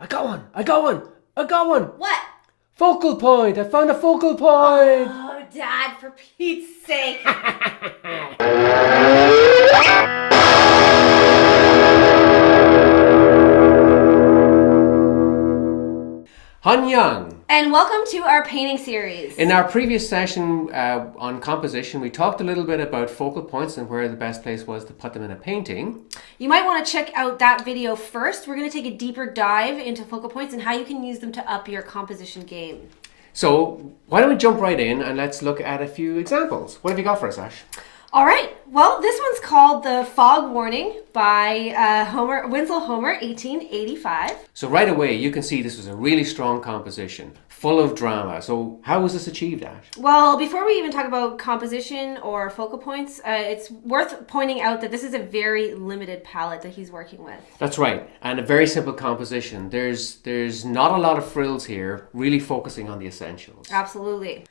I got one! What? Focal point! I found a focal point! Oh, Dad, for Pete's sake. Han Yang! And welcome to our painting series. In our previous session on composition, we talked a little bit about focal points and where the best place was to put them in a painting. You might want to check out that video first. We're going to take a deeper dive into focal points and how you can use them to up your composition game. So why don't we jump right in and let's look at a few examples. What have you got for us, Ash? All right. Well, this one's called The Fog Warning by Winslow Homer, 1885. So right away, you can see this was a really strong composition, full of drama. So how was this achieved, Ash? Well, before we even talk about composition or focal points, it's worth pointing out that this is a very limited palette that he's working with. That's right, and a very simple composition. There's not a lot of frills here, really focusing on the essentials. Absolutely.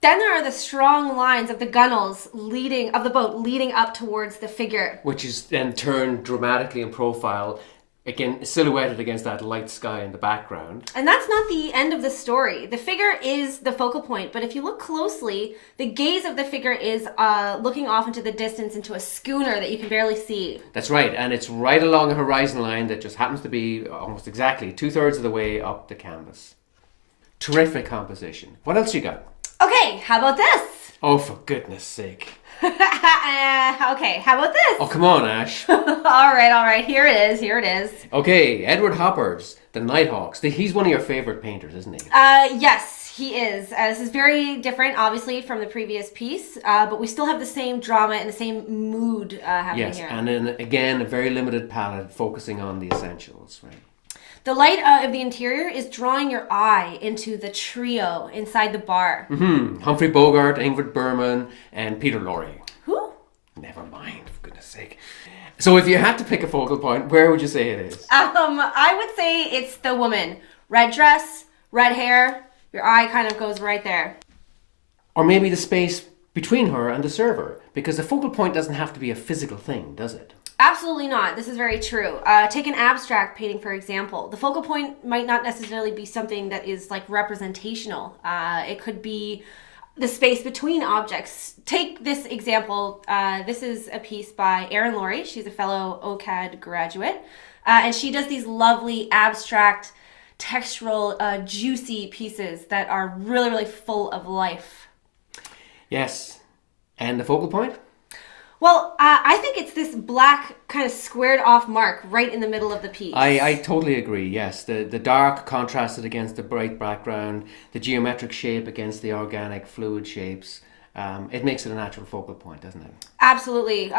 Then there are the strong lines of the gunnels of the boat leading up towards the figure. Which is then turned dramatically in profile, again silhouetted against that light sky in the background. And that's not the end of the story. The figure is the focal point, but if you look closely, the gaze of the figure is looking off into the distance into a schooner that you can barely see. That's right, and it's right along a horizon line that just happens to be almost exactly 2/3 of the way up the canvas. Terrific composition. What else you got? Okay, how about this? Oh, for goodness sake. Okay, how about this? Oh, come on, Ash. all right. Here it is. Okay, Edward Hopper's The Nighthawks. He's one of your favorite painters, isn't he? Yes, he is. This is very different, obviously, from the previous piece, but we still have the same drama and the same mood happening here. Yes, and then again, a very limited palette focusing on the essentials, right? The light of the interior is drawing your eye into the trio inside the bar. Humphrey Bogart, Ingrid Bergman, and Peter Lorre. Who? Never mind, for goodness sake. So if you had to pick a focal point, where would you say it is? I would say it's the woman. Red dress, red hair, your eye kind of goes right there. Or maybe the space between her and the server, because the focal point doesn't have to be a physical thing, does it? Absolutely not. This is very true. Take an abstract painting, for example. The focal point might not necessarily be something that is like representational. It could be the space between objects. Take this example. This is a piece by Erin Laurie. She's a fellow OCAD graduate. And she does these lovely abstract, textural, juicy pieces that are really, really full of life. Yes. And the focal point? Well, I think it's this black kind of squared off mark right in the middle of the piece. I totally agree, yes. The dark contrasted against the bright background, the geometric shape against the organic fluid shapes. It makes it a natural focal point, doesn't it? Absolutely.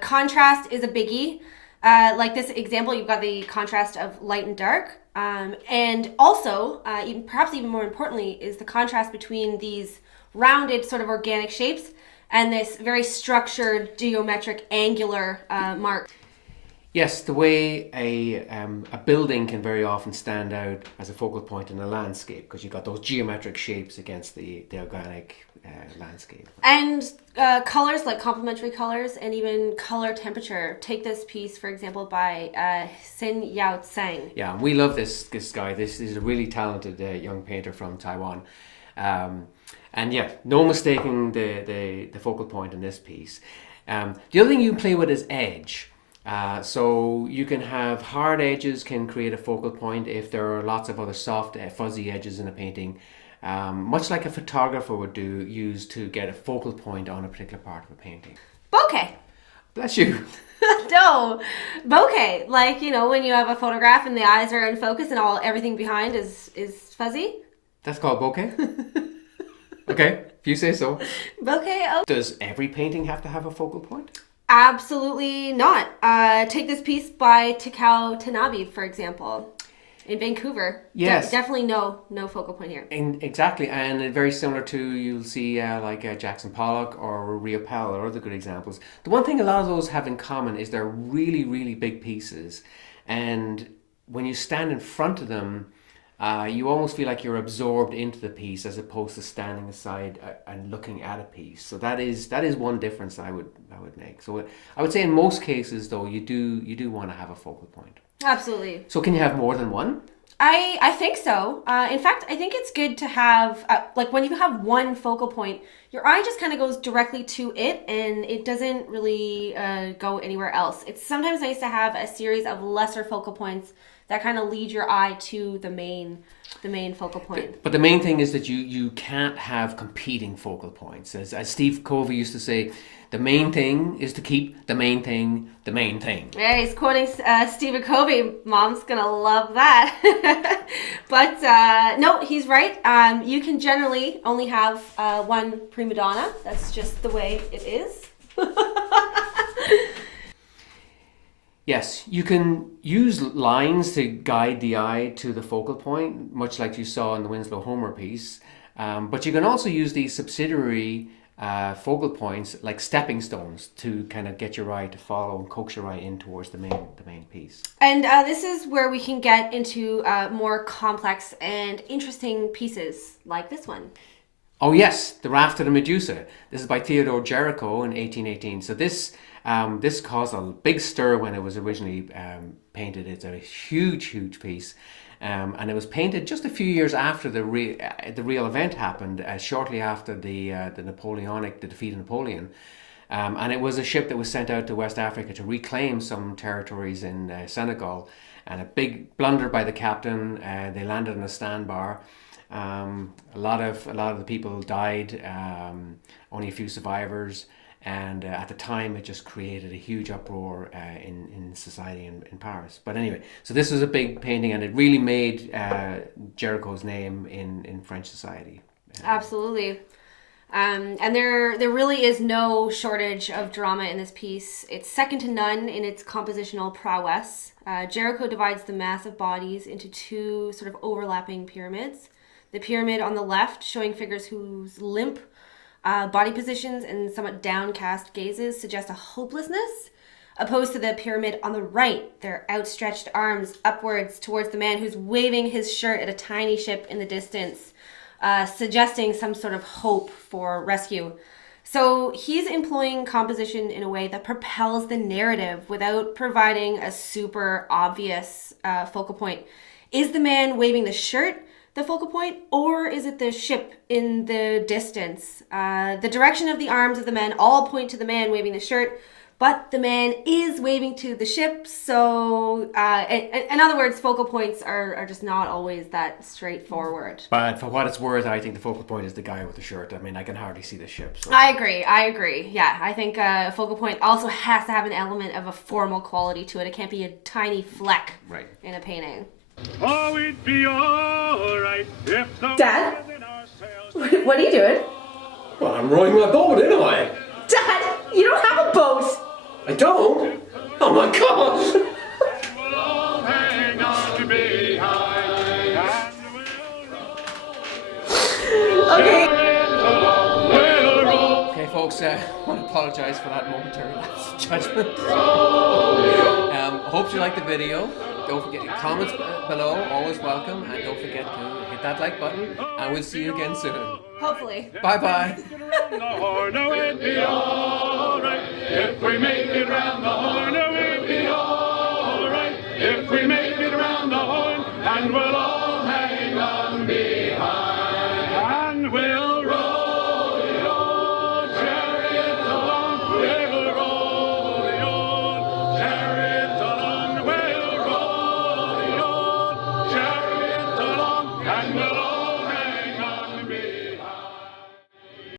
Contrast is a biggie. Like this example, you've got the contrast of light and dark. And also, perhaps even more importantly, is the contrast between these rounded sort of organic shapes and this very structured, geometric, angular mark. Yes, the way a building can very often stand out as a focal point in a landscape, because you've got those geometric shapes against the organic landscape. And colors, like complementary colors, and even color temperature. Take this piece, for example, by Sin Yao Tseng. Yeah, we love this guy. This is a really talented young painter from Taiwan. And yeah, no mistaking the focal point in this piece. The other thing you play with is edge. So you can have hard edges can create a focal point if there are lots of other soft, fuzzy edges in a painting. Much like a photographer would use to get a focal point on a particular part of a painting. Bokeh. Bless you. No, bokeh. Like, you know, when you have a photograph and the eyes are in focus and everything behind is fuzzy. That's called bokeh? Okay, if you say so. Bokeh. Oh. Does every painting have to have a focal point? Absolutely not. Take this piece by Takao Tanabe, for example, in Vancouver. Yes. Definitely no focal point here. Exactly, and very similar to, you'll see like Jackson Pollock or Rio Pell or other good examples. The one thing a lot of those have in common is they're really, really big pieces, and when you stand in front of them, you almost feel like you're absorbed into the piece as opposed to standing aside and looking at a piece. So that is one difference I would make. So I would say in most cases though, you do want to have a focal point. Absolutely. So can you have more than one? I think so. In fact, I think it's good to have, like when you have one focal point, your eye just kind of goes directly to it and it doesn't really go anywhere else. It's sometimes nice to have a series of lesser focal points that kind of lead your eye to the main focal point. But the main thing is that you can't have competing focal points. As Steve Covey used to say, the main thing is to keep the main thing the main thing. Yeah, he's quoting Stephen Covey. Mom's gonna love that. But no, he's right. You can generally only have one prima donna. That's just the way it is. Yes, you can use lines to guide the eye to the focal point, much like you saw in the Winslow Homer piece. But you can also use these subsidiary focal points like stepping stones to kind of get your eye to follow and coax your eye in towards the main piece. And this is where we can get into more complex and interesting pieces like this one. Oh yes, The Raft of the Medusa. This is by Theodore Jericho in 1818. So this caused a big stir when it was originally painted. It's a huge piece. And it was painted just a few years after the real event happened, shortly after the defeat of Napoleon. And it was a ship that was sent out to West Africa to reclaim some territories in Senegal. And a big blunder by the captain. They landed on a sandbar. A lot of the people died. Only a few survivors. And at the time, it just created a huge uproar in society in Paris. But anyway, so this was a big painting, and it really made Jericho's name in French society. Absolutely. And there really is no shortage of drama in this piece. It's second to none in its compositional prowess. Jericho divides the massive bodies into two sort of overlapping pyramids. The pyramid on the left showing figures whose limp body positions and somewhat downcast gazes suggest a hopelessness, opposed to the pyramid on the right, their outstretched arms upwards towards the man who's waving his shirt at a tiny ship in the distance, suggesting some sort of hope for rescue. So he's employing composition in a way that propels the narrative without providing a super obvious focal point. Is the man waving the shirt the focal point, or is it the ship in the distance? The direction of the arms of the men all point to the man waving the shirt, but the man is waving to the ship. So, in other words, focal points are just not always that straightforward. But for what it's worth, I think the focal point is the guy with the shirt. I mean, I can hardly see the ship. So. I agree. Yeah, I think a focal point also has to have an element of a formal quality to it. It can't be a tiny fleck in a painting. Oh, it'd be all right if the Dad? What are you doing? Well, I'm rowing my boat, ain't I? Dad, you don't have a boat! I don't? Oh my gosh! we'll all hang on behind and we'll roll. Okay, folks, I want to apologize for that momentary lapse of judgment. Hope you liked the video. Don't forget, comments below, always welcome. And don't forget to hit that like button. And we'll see you again soon. Hopefully. Bye-bye. It'd be all right if we make it round the horn. It'd be all right if we make it round the horn. And we'll all hang on behind.